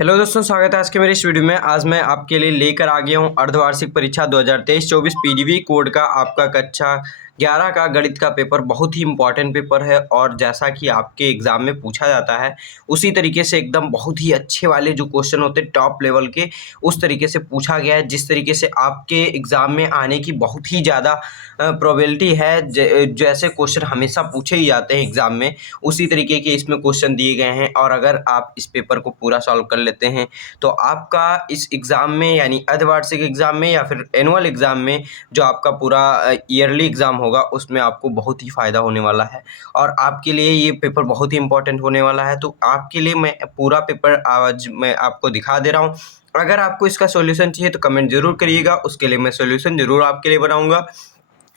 Hello दोस्तों, स्वागत है आज के मेरे इस वीडियो में। आज मैं आपके लिए लेकर आ गया हूं अर्धवार्षिक परीक्षा 2023-24 पीडीवी कोड का आपका कक्षा 11 का गणित का पेपर। बहुत ही इंपॉर्टेंट पेपर है और जैसा कि आपके एग्ज़ाम में पूछा जाता है उसी तरीके से एकदम बहुत ही अच्छे वाले जो क्वेश्चन होते हैं टॉप लेवल के, उस तरीके से पूछा गया है। जिस तरीके से आपके एग्ज़ाम में आने की बहुत ही ज़्यादा प्रोबेबिलिटी है, जैसे क्वेश्चन हमेशा पूछे ही जाते हैं एग्ज़ाम में, उसी तरीके के इसमें क्वेश्चन दिए गए हैं। और अगर आप इस पेपर को पूरा सॉल्व कर लेते हैं तो आपका इस एग्ज़ाम में, यानी अर्धवार्षिक एग्ज़ाम में या फिर एनुअल एग्ज़ाम में, जो आपका पूरा ईयरली एग्ज़ाम होगा उसमें आपको बहुत ही फ़ायदा होने वाला है और आपके लिए ये पेपर बहुत ही इंपॉर्टेंट होने वाला है। तो आपके लिए मैं पूरा पेपर आज मैं आपको दिखा दे रहा हूँ। अगर आपको इसका सॉल्यूशन चाहिए तो कमेंट ज़रूर करिएगा, उसके लिए मैं सॉल्यूशन ज़रूर आपके लिए बनाऊँगा।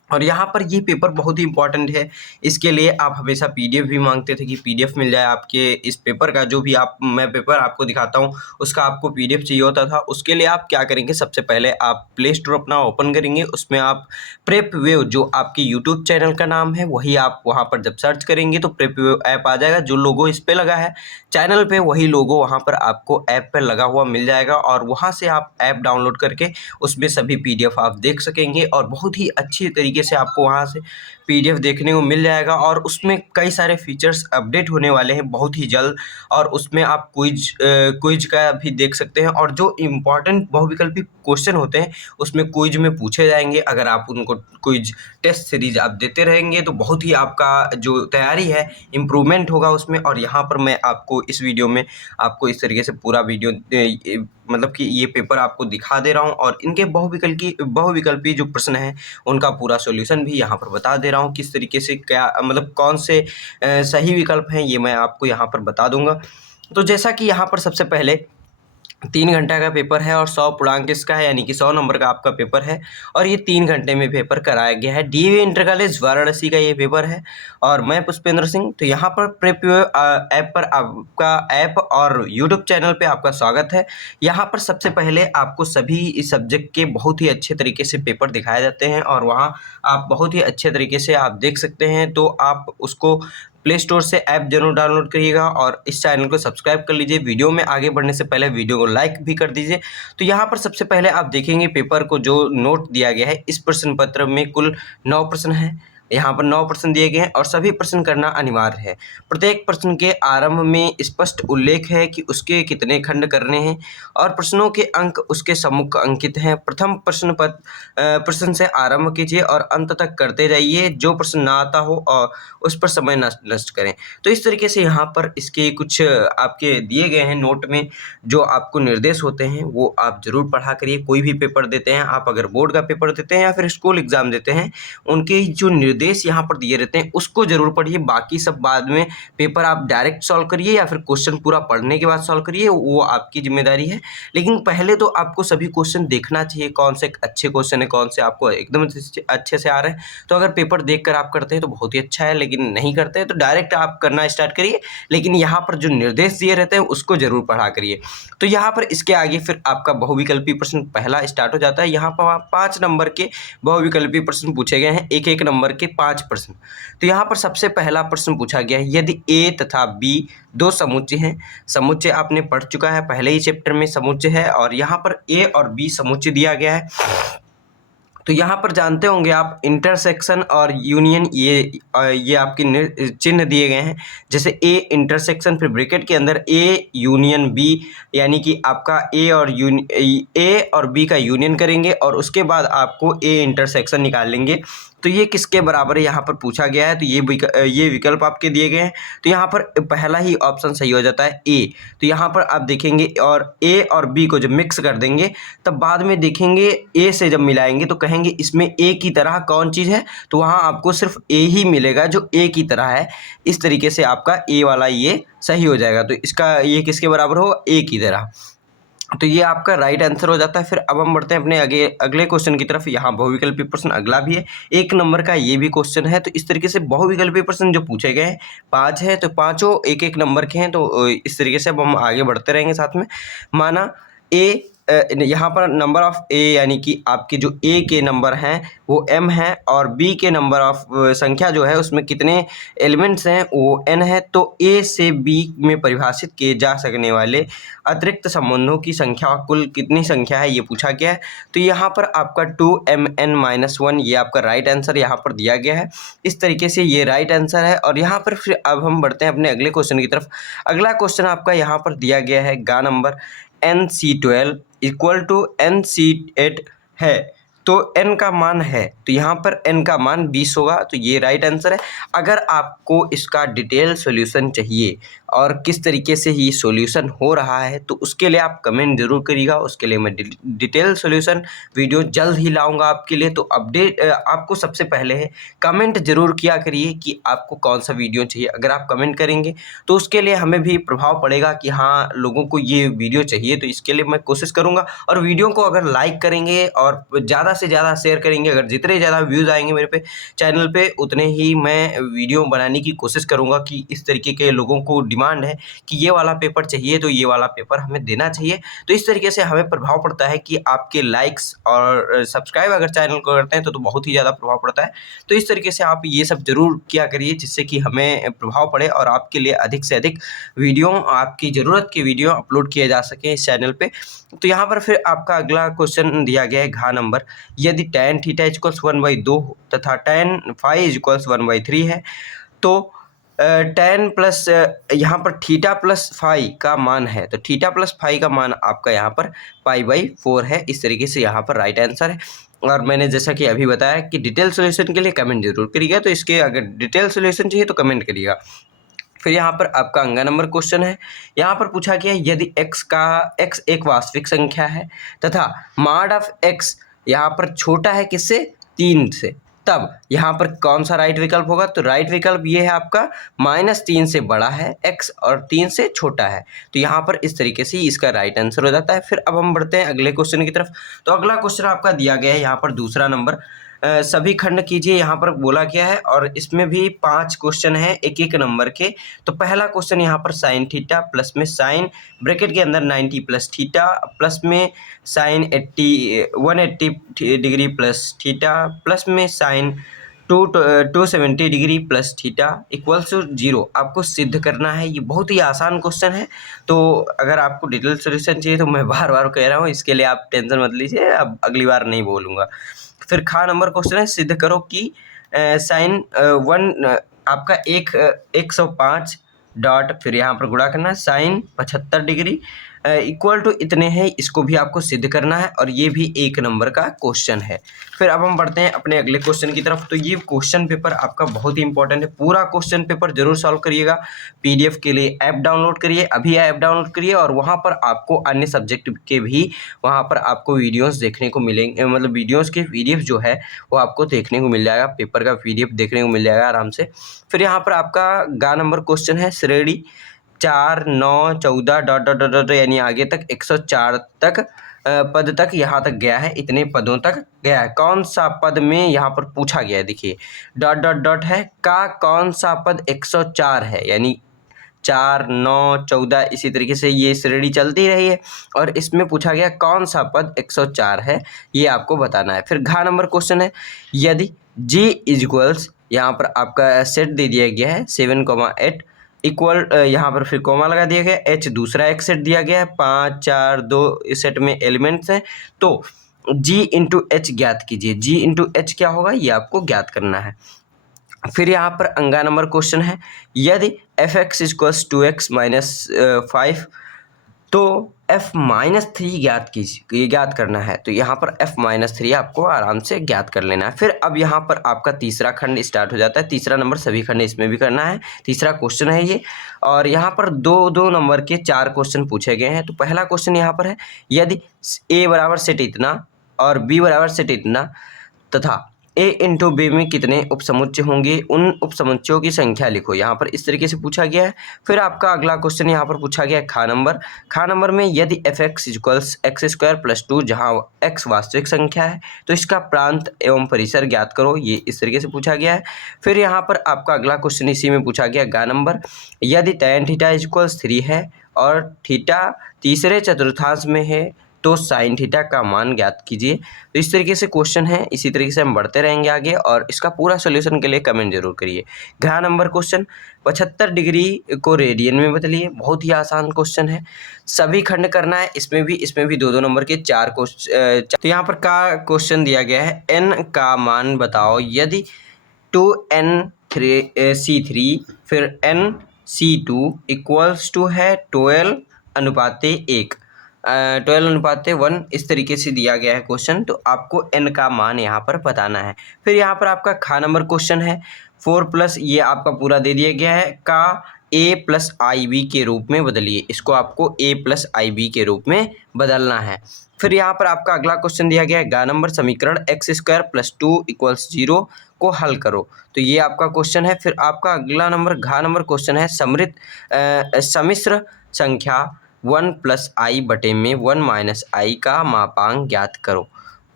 और यहाँ पर ये पेपर बहुत ही इंपॉर्टेंट है। इसके लिए आप हमेशा पीडीएफ भी मांगते थे कि पीडीएफ मिल जाए आपके इस पेपर का, जो भी मैं पेपर आपको दिखाता हूँ उसका आपको पीडीएफ चाहिए होता था। उसके लिए आप क्या करेंगे, सबसे पहले आप प्ले स्टोर अपना ओपन करेंगे, उसमें आप प्रेप वेव, जो आपके यूट्यूब चैनल का नाम है वही आप वहाँ पर जब सर्च करेंगे तो प्रेप वेव ऐप आ जाएगा। जो लोगो इस पर लगा है चैनल पे, वही लोगो वहाँ पर आपको ऐप पर लगा हुआ मिल जाएगा और वहाँ से आप ऐप डाउनलोड करके उसमें सभी पीडीएफ आप देख सकेंगे और बहुत ही अच्छी तरीके से आपको वहाँ से पीडीएफ देखने को मिल जाएगा। और उसमें कई सारे फीचर्स अपडेट होने वाले हैं बहुत ही जल्द, और उसमें आप क्विज का भी देख सकते हैं। और जो इम्पॉर्टेंट बहुविकल्पी क्वेश्चन होते हैं उसमें क्विज में पूछे जाएंगे। अगर आप उनको क्विज टेस्ट सीरीज आप देते रहेंगे तो बहुत ही आपका जो तैयारी है इम्प्रूवमेंट होगा उसमें। और यहाँ पर मैं आपको इस वीडियो में आपको इस तरीके से पूरा वीडियो मतलब कि ये पेपर आपको दिखा दे रहा हूँ और इनके बहुविकल्पी जो प्रश्न हैं उनका पूरा सॉल्यूशन भी यहाँ पर बता दे रहा हूँ। किस तरीके से क्या मतलब कौन से सही विकल्प हैं ये मैं आपको यहाँ पर बता दूंगा। तो जैसा कि यहाँ पर सबसे पहले 3 घंटा का पेपर है और 100 पूर्णांक इसका है, यानी कि 100 नंबर का आपका पेपर है और ये 3 घंटे में पेपर कराया गया है। डीएवी इंटर कॉलेज वाराणसी का ये पेपर है और मैं पुष्पेंद्र सिंह। तो यहाँ पर प्रेप ऐप पर आपका ऐप और यूट्यूब चैनल पे आपका स्वागत है। यहाँ पर सबसे पहले आपको सभी इस सब्जेक्ट के बहुत ही अच्छे तरीके से पेपर दिखाए जाते हैं और वहाँ आप बहुत ही अच्छे तरीके से आप देख सकते हैं। तो आप उसको प्ले स्टोर से ऐप जरूर डाउनलोड करिएगा और इस चैनल को सब्सक्राइब कर लीजिए। वीडियो में आगे बढ़ने से पहले वीडियो को लाइक भी कर दीजिए। तो यहाँ पर सबसे पहले आप देखेंगे पेपर को जो नोट दिया गया है, इस प्रश्न पत्र में कुल 9 प्रश्न हैं। यहाँ पर 9 प्रश्न दिए गए हैं और सभी प्रश्न करना अनिवार्य है। प्रत्येक प्रश्न के आरंभ में स्पष्ट उल्लेख है कि उसके कितने खंड करने हैं और प्रश्नों के अंक उसके सम्मुख अंकित हैं। प्रथम प्रश्न से आरंभ कीजिए और अंत तक करते जाइए। जो प्रश्न ना आता हो और उस पर समय नष्ट करें। तो इस तरीके से यहाँ पर इसके कुछ आपके दिए गए हैं नोट में, जो आपको निर्देश होते हैं वो आप जरूर पढ़ा करिए। कोई भी पेपर देते हैं आप, अगर बोर्ड का पेपर देते हैं या फिर स्कूल एग्जाम देते हैं, उनके जो निर्देश यहाँ पर दिए रहते हैं उसको जरूर पढ़िए। बाकी सब बाद में पेपर आप डायरेक्ट सॉल्व करिए या फिर क्वेश्चन पूरा पढ़ने के बाद सॉल्व करिए, वो आपकी जिम्मेदारी है। लेकिन पहले तो आपको सभी क्वेश्चन देखना चाहिए, कौन से अच्छे क्वेश्चन है, कौन से आपको एकदम अच्छे से आ रहे हैं। तो अगर पेपर देखकर आप करते हैं तो बहुत ही अच्छा है, लेकिन नहीं करते हैं तो डायरेक्ट आप करना स्टार्ट करिए। लेकिन यहाँ पर जो निर्देश दिए रहते हैं उसको जरूर पढ़ा करिए। तो यहाँ पर इसके आगे फिर आपका बहुविकल्पी प्रश्न पहला स्टार्ट हो जाता है। यहाँ पर 5 नंबर के बहुविकल्पी प्रश्न पूछे गए हैं, एक नंबर के 5 प्रश्न। तो यहाँ पर सबसे पहला प्रश्न पूछा गया है, यदि ए तथा बी दो समुच्चय हैं। समुच्चय आपने पढ़ चुका है, पहले ही चैप्टर में समुच्चय है और यहाँ पर ए और बी समुच्चय दिया गया है। तो यहाँ पर जानते होंगे आप इंटरसेक्शन और यूनियन, ये आपके चिन्ह दिए गए हैं। जैसे ए इंटरसेक्शन, फिर ब्रैकेट के अंदर ए यूनियन बी, यानी कि आपका ए और बी का यूनियन करेंगे और उसके बाद आपको ए इंटरसेक्शन निकाल लेंगे। तो ये किसके बराबर है यहाँ पर पूछा गया है। तो ये विकल्प आपके दिए गए हैं। तो यहाँ पर पहला ही ऑप्शन सही हो जाता है ए। तो यहाँ पर आप देखेंगे और ए और बी को जब मिक्स कर देंगे तब बाद में देखेंगे ए से जब मिलाएंगे तो कहेंगे इसमें ए की तरह कौन चीज़ है, तो वहाँ आपको सिर्फ ए ही मिलेगा जो ए की तरह है। इस तरीके से आपका ए वाला ये सही हो जाएगा। तो इसका ये किसके बराबर हो, ए की तरह। तो ये आपका राइट आंसर हो जाता है। फिर अब हम बढ़ते हैं अपने अगले क्वेश्चन की तरफ। यहाँ बहुविकल्पी प्रश्न अगला भी है, 1 नंबर का ये भी क्वेश्चन है। तो इस तरीके से बहुविकल्पी प्रश्न जो पूछे गए हैं 5 है, तो पाँचों 1 नंबर के हैं। तो इस तरीके से अब हम आगे बढ़ते रहेंगे साथ में। माना ए यहाँ पर नंबर ऑफ ए यानी कि आपके जो ए के नंबर हैं वो m है और b के नंबर ऑफ संख्या जो है उसमें कितने एलिमेंट्स हैं वो n है। तो a से b में परिभाषित किए जा सकने वाले अतिरिक्त संबंधों की संख्या कुल कितनी संख्या है ये पूछा गया है। तो यहाँ पर आपका 2mn-1 ये आपका राइट आंसर यहाँ पर दिया गया है। इस तरीके से ये राइट आंसर है। और यहाँ पर फिर अब हम बढ़ते हैं अपने अगले क्वेश्चन की तरफ। अगला क्वेश्चन आपका यहाँ पर दिया गया है गा number NC12 equal to NC8 है। तो n का मान है तो यहाँ पर n का मान 20 होगा। तो ये राइट आंसर है। अगर आपको इसका डिटेल सॉल्यूशन चाहिए और किस तरीके से ही सॉल्यूशन हो रहा है तो उसके लिए आप कमेंट ज़रूर करिएगा। उसके लिए मैं डिटेल सॉल्यूशन वीडियो जल्द ही लाऊंगा आपके लिए। तो अपडेट आपको सबसे पहले है कमेंट ज़रूर किया करिए कि आपको कौन सा वीडियो चाहिए। अगर आप कमेंट करेंगे तो उसके लिए हमें भी प्रभाव पड़ेगा कि हाँ लोगों को ये वीडियो चाहिए। तो इसके लिए मैं कोशिश करूँगा। और वीडियो को अगर लाइक करेंगे और ज़्यादा से ज़्यादा शेयर करेंगे, अगर जितने ज़्यादा व्यूज़ आएंगे मेरे पे चैनल पे उतने ही मैं वीडियो बनाने की कोशिश करूँगा कि इस तरीके के लोगों को डिमांड है कि ये वाला पेपर चाहिए तो ये वाला पेपर हमें देना चाहिए। तो इस तरीके से हमें प्रभाव पड़ता है कि आपके लाइक्स और सब्सक्राइब अगर चैनल को करते हैं तो बहुत ही ज़्यादा प्रभाव पड़ता है। तो इस तरीके से आप ये सब ज़रूर किया करिए जिससे कि हमें प्रभाव पड़े और आपके लिए अधिक से अधिक वीडियो आपकी ज़रूरत के वीडियो अपलोड किए जा सकें इस चैनल पे। तो यहाँ पर फिर आपका अगला क्वेश्चन दिया गया है घ नंबर यदि tan थीटा इक्वल्स 1/2 तथा tan फाई इक्वल्स 1/3 है तो tan प्लस यहाँ पर थीटा प्लस फाई का मान है। तो थीटा प्लस फाई का मान आपका यहाँ पर π/4 है। इस तरीके से यहाँ पर राइट आंसर है। और मैंने जैसा कि अभी बताया कि डिटेल सॉल्यूशन के लिए कमेंट जरूर करिएगा। तो इसके अगर डिटेल सॉल्यूशन चाहिए तो कमेंट करिएगा। फिर यहाँ पर आपका अंगा नंबर क्वेश्चन है। यहाँ पर पूछा गया यदि x एक वास्तविक संख्या है तथा मॉड ऑफ x यहाँ पर छोटा है किससे 3 से, तब यहाँ पर कौन सा राइट विकल्प होगा। तो राइट विकल्प ये है आपका -3 से बड़ा है x और 3 से छोटा है। तो यहाँ पर इस तरीके से इसका राइट आंसर हो जाता है। फिर अब हम बढ़ते हैं अगले क्वेश्चन की तरफ। तो अगला क्वेश्चन आपका दिया गया है यहाँ पर दूसरा नंबर सभी खंड कीजिए यहाँ पर बोला गया है। और इसमें भी 5 क्वेश्चन हैं एक एक नंबर के। तो पहला क्वेश्चन यहाँ पर साइन थीटा प्लस में साइन ब्रैकेट के अंदर 90 प्लस थीटा प्लस में sine 180 degree plus theta plus में sine 270 degree plus theta equals to 0 आपको सिद्ध करना है। ये बहुत ही आसान क्वेश्चन है। तो अगर आपको डिटेल सॉल्यूशन चाहिए तो मैं बार बार कह रहा हूँ, इसके लिए आप टेंशन मत लीजिए, अब अगली बार नहीं बोलूँगा। फिर खा नंबर क्वेश्चन है सिद्ध करो कि साइन 1 आपका 105 डॉट फिर यहाँ पर गुणा करना है साइन 75 डिग्री इक्वल टू इतने हैं। इसको भी आपको सिद्ध करना है और ये भी एक नंबर का क्वेश्चन है। फिर अब हम बढ़ते हैं अपने अगले क्वेश्चन की तरफ। तो ये क्वेश्चन पेपर आपका बहुत ही इंपॉर्टेंट है। पूरा क्वेश्चन पेपर जरूर सॉल्व करिएगा। पीडीएफ के लिए ऐप डाउनलोड करिए, अभी ऐप डाउनलोड करिए और वहाँ पर आपको अन्य सब्जेक्ट के भी वहाँ पर आपको वीडियोज़ देखने को मिलेंगे, मतलब वीडियोज़ के पीडीएफ जो है वो आपको देखने को मिल जाएगा। पेपर का पीडीएफ देखने को मिल जाएगा आराम से। फिर यहाँ पर आपका गा नंबर क्वेश्चन है श्रेणी 4, 9, 14 डॉट डॉट डॉट डॉट यानी आगे तक 104 तक पद तक यहाँ तक गया है, इतने पदों तक गया है। कौन सा पद में यहाँ पर पूछा गया है, देखिए डॉट डॉट डॉट है का कौन सा पद 104 है, यानी 4, 9, 14 इसी तरीके से ये श्रेणी चलती रही है और इसमें पूछा गया कौन सा पद 104 है, ये आपको बताना है। फिर घ नंबर क्वेश्चन है यदि g इक्वल्स यहाँ पर आपका सेट दे दिया गया है 7,8 इक्वल यहाँ पर फिर कॉमा लगा दिया गया, h दूसरा एक सेट दिया गया है 5, 4, 2 इस सेट में एलिमेंट्स हैं। तो g इंटू एच ज्ञात कीजिए। g इंटू एच क्या होगा ये आपको ज्ञात करना है। फिर यहाँ पर अंगा नंबर क्वेश्चन है यदि f(x) इक्वल्स 2x माइनस 5 तो f-3 ज्ञात करना है। तो यहाँ पर f-3 आपको आराम से ज्ञात कर लेना है। फिर अब यहाँ पर आपका तीसरा खंड स्टार्ट हो जाता है। तीसरा नंबर सभी खंड इसमें भी करना है, तीसरा क्वेश्चन है ये। और यहाँ पर दो नंबर के 4 क्वेश्चन पूछे गए हैं। तो पहला क्वेश्चन यहाँ पर है यदि a बराबर सेट इतना और b बराबर सेट इतना तथा a इंटू बी में कितने उपसमुच्चय होंगे, उन उपसमुच्चयों की संख्या लिखो। यहाँ पर इस तरीके से पूछा गया है। फिर आपका अगला क्वेश्चन यहाँ पर पूछा गया है खा नंबर में यदि f(x) इक्वल्स x² + 2 जहाँ x वास्तविक संख्या है तो इसका प्रांत एवं परिसर ज्ञात करो, ये इस तरीके से पूछा गया है। फिर यहाँ पर आपका अगला क्वेश्चन इसी में पूछा गया गा नंबर यदि tan थीटा इक्वल्स 3 है और थीटा तीसरे चतुर्थांश में है तो साइन थीटा का मान ज्ञात कीजिए। तो इस तरीके से क्वेश्चन है, इसी तरीके से हम बढ़ते रहेंगे आगे और इसका पूरा सोल्यूशन के लिए कमेंट जरूर करिए। 11 नंबर क्वेश्चन, 75 डिग्री को रेडियन में बदलिए। बहुत ही आसान क्वेश्चन है, सभी खंड करना है। इसमें भी 2-2 नंबर के 4 क्वेश्चन। तो यहाँ पर का क्वेश्चन दिया गया है, n का मान बताओ यदि 2n3 फिर nc2 इक्वल्स टू है 12:1, 12:1 इस तरीके से दिया गया है क्वेश्चन। तो आपको n का मान यहाँ पर बताना है। फिर यहाँ पर आपका खा नंबर क्वेश्चन है, 4 प्लस ये आपका पूरा दे दिया गया है का a प्लस आई बी के रूप में बदलिए। इसको आपको a प्लस आई बी के रूप में बदलना है। फिर यहाँ पर आपका अगला क्वेश्चन दिया गया है, गा नंबर समीकरण x² + 2 = 0 को हल करो। तो ये आपका क्वेश्चन है। फिर आपका अगला नंबर घा नंबर क्वेश्चन है, सम्मिश्र संख्या 1 + i बटे में 1 - i का मापांक ज्ञात करो।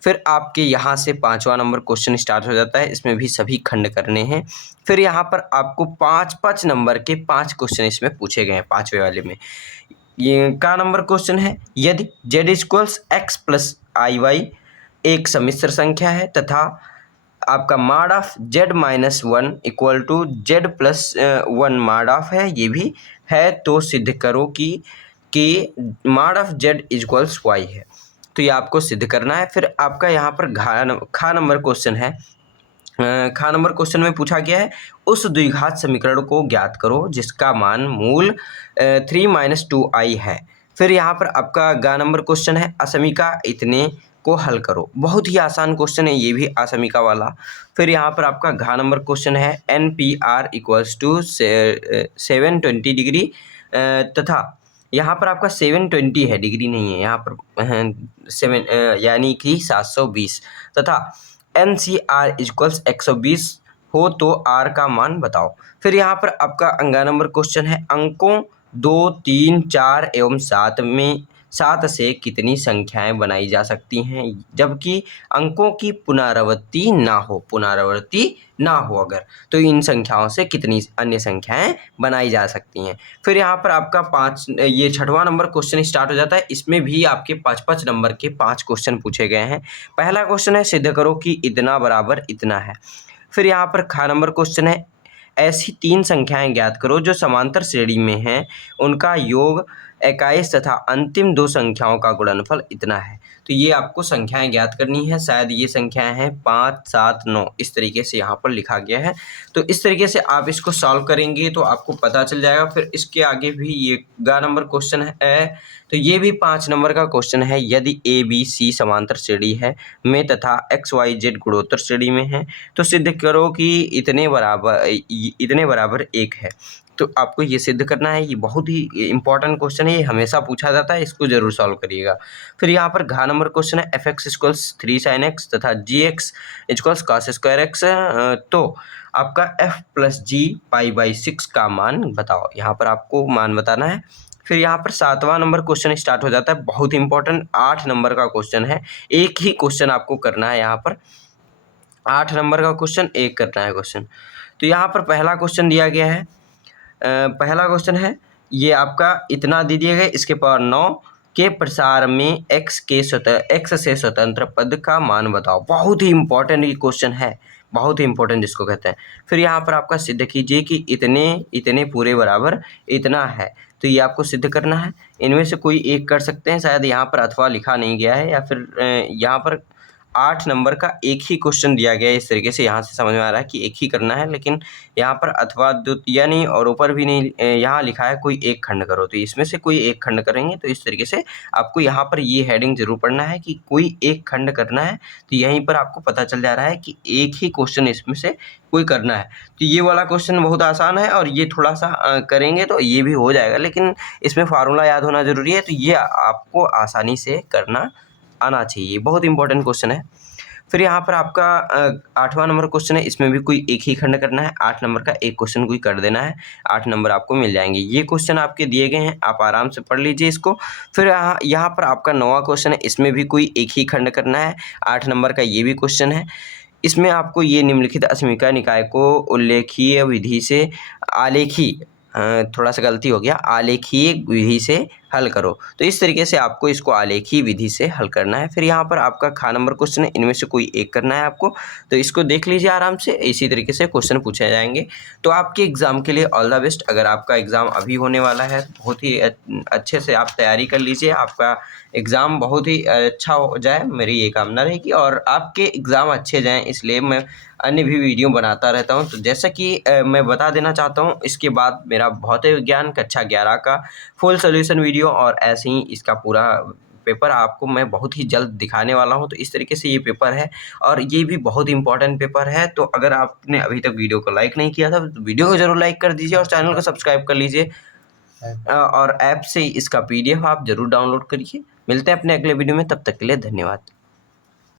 फिर आपके यहाँ से 5वां नंबर क्वेश्चन स्टार्ट हो जाता है, इसमें भी सभी खंड करने हैं। फिर यहाँ पर आपको 5 नंबर के 5 क्वेश्चन इसमें पूछे गए हैं, 5वें वाले में। ये का नंबर क्वेश्चन है, यदि z = x + iy एक सम्मिश्र संख्या है तथा आपका mod of z - 1 = z + 1 mod of है, ये भी है, तो सिद्ध करो कि मॉड ऑफ z = y है। तो ये आपको सिद्ध करना है। फिर आपका यहाँ पर खा नंबर क्वेश्चन है, खा नंबर क्वेश्चन में पूछा गया है, उस द्विघात समीकरण को ज्ञात करो जिसका मान मूल 3 - 2i है। फिर यहाँ पर आपका गा नंबर क्वेश्चन है, असमीका इतने को हल करो। बहुत ही आसान क्वेश्चन है ये भी, असमीका वाला। फिर यहाँ पर आपका घा नंबर क्वेश्चन है, NPR = 720 डिग्री तथा यहाँ पर आपका 720 है, डिग्री नहीं है यहाँ पर, 7 यानी कि 720 तथा NCR = 120 हो तो R का मान बताओ। फिर यहाँ पर आपका अंगा नंबर क्वेश्चन है, अंकों 2, 3, 4 एवं 7 से कितनी संख्याएं बनाई जा सकती हैं जबकि अंकों की पुनरावृत्ति ना हो अगर, तो इन संख्याओं से कितनी अन्य संख्याएं बनाई जा सकती हैं। फिर यहाँ पर आपका 6वां नंबर क्वेश्चन स्टार्ट हो जाता है, इसमें भी आपके 5 नंबर के 5 क्वेश्चन पूछे गए हैं। पहला क्वेश्चन है, सिद्ध करो कि इतना बराबर इतना है। फिर यहाँ पर खा नंबर क्वेश्चन है, ऐसी 3 संख्याएं ज्ञात करो जो समांतर श्रेणी में हैं, उनका योग 21 तथा अंतिम 2 संख्याओं का गुणनफल इतना है। तो ये आपको संख्याएं ज्ञात करनी है, शायद ये संख्याएं हैं 5, 7, 9, इस तरीके से यहाँ पर लिखा गया है। तो इस तरीके से आप इसको सॉल्व करेंगे तो आपको पता चल जाएगा। फिर इसके आगे भी ये गा नंबर क्वेश्चन है, तो ये भी 5 नंबर का क्वेश्चन है, यदि ABC समांतर श्रेणी है में तथा XYZ गुणोत्तर श्रेणी में है तो सिद्ध करो कि इतने बराबर 1 है। तो आपको ये सिद्ध करना है। ये बहुत ही इंपॉर्टेंट क्वेश्चन है, ये हमेशा पूछा जाता है, इसको जरूर सॉल्व करिएगा। फिर यहाँ पर घा नंबर क्वेश्चन है, fx = 3 sin x तथा gx = cos² x, तो आपका f + g π/6 का मान बताओ। यहाँ पर आपको मान बताना है। फिर यहाँ पर 7वां नंबर क्वेश्चन स्टार्ट हो जाता है, बहुत इंपॉर्टेंट 8 नंबर का क्वेश्चन है। एक ही क्वेश्चन आपको करना है, यहाँ पर 8 नंबर का क्वेश्चन एक करना है क्वेश्चन। तो यहाँ पर पहला क्वेश्चन दिया गया है, पहला क्वेश्चन है, ये आपका इतना दे दिया गया, इसके पावर 9 के प्रसार में x से स्वतंत्र पद का मान बताओ। बहुत ही इंपॉर्टेंट ये क्वेश्चन है, बहुत ही इंपॉर्टेंट जिसको कहते हैं। फिर यहाँ पर आपका सिद्ध कीजिए कि इतने पूरे बराबर इतना है। तो ये आपको सिद्ध करना है, इनमें से कोई एक कर सकते हैं, शायद यहाँ पर अथवा लिखा नहीं गया है, या फिर यहाँ पर 8 नंबर का एक ही क्वेश्चन दिया गया है। इस तरीके से यहाँ से समझ में आ रहा है कि एक ही करना है, लेकिन यहाँ पर अथवा द्वितीय नहीं और ऊपर भी नहीं, यहाँ लिखा है कोई एक खंड करो। तो इसमें से कोई एक खंड करेंगे। तो इस तरीके से आपको यहाँ पर ये हेडिंग जरूर पढ़ना है कि कोई एक खंड करना है। तो यहीं पर आपको पता चल जा रहा है कि एक ही क्वेश्चन इसमें से कोई करना है। तो ये वाला क्वेश्चन बहुत आसान है और ये थोड़ा सा करेंगे तो ये भी हो जाएगा, लेकिन इसमें फार्मूला याद होना जरूरी है। तो ये आपको आसानी से करना आना चाहिए, बहुत इंपॉर्टेंट क्वेश्चन है। फिर यहाँ पर आपका 8वां नंबर क्वेश्चन है, इसमें भी कोई एक ही खंड करना है। 8 नंबर का एक क्वेश्चन कोई कर देना है, 8 नंबर आपको मिल जाएंगे। ये क्वेश्चन आपके दिए गए हैं, आप आराम से पढ़ लीजिए इसको। फिर यहाँ पर आपका 9वां क्वेश्चन है, इसमें भी कोई एक ही खंड करना है। 8 नंबर का ये भी क्वेश्चन है, इसमें आपको ये निम्नलिखित असमीका निकाय को उल्लेखीय विधि से आलेखीय, थोड़ा सा गलती हो गया, आलेखीय विधि से हल करो। तो इस तरीके से आपको इसको आलेखी विधि से हल करना है। फिर यहाँ पर आपका ख नंबर क्वेश्चन है, इनमें से कोई एक करना है आपको। तो इसको देख लीजिए आराम से, इसी तरीके से क्वेश्चन पूछे जाएंगे। तो आपके एग्ज़ाम के लिए ऑल द बेस्ट। अगर आपका एग्ज़ाम अभी होने वाला है तो बहुत ही अच्छे से आप तैयारी कर लीजिए, आपका एग्ज़ाम बहुत ही अच्छा हो जाए, मेरी ये कामना रहेगी। और आपके एग्ज़ाम अच्छे जाएँ, इसलिए मैं अन्य भी वीडियो बनाता रहता हूँ। तो जैसा कि मैं बता देना चाहता हूँ, इसके बाद मेरा भौतिक विज्ञान कक्षा 11 का फुल सॉल्यूशन वीडियो और ऐसे ही इसका पूरा पेपर आपको मैं बहुत ही जल्द दिखाने वाला हूँ। तो इस तरीके से ये पेपर है और ये भी बहुत इंपॉर्टेंट पेपर है। तो अगर आपने अभी तक वीडियो को लाइक नहीं किया था तो वीडियो को ज़रूर लाइक कर दीजिए और चैनल को सब्सक्राइब कर लीजिए। और ऐप से इसका PDF आप ज़रूर डाउनलोड करिए। मिलते हैं अपने अगले वीडियो में, तब तक के लिए धन्यवाद।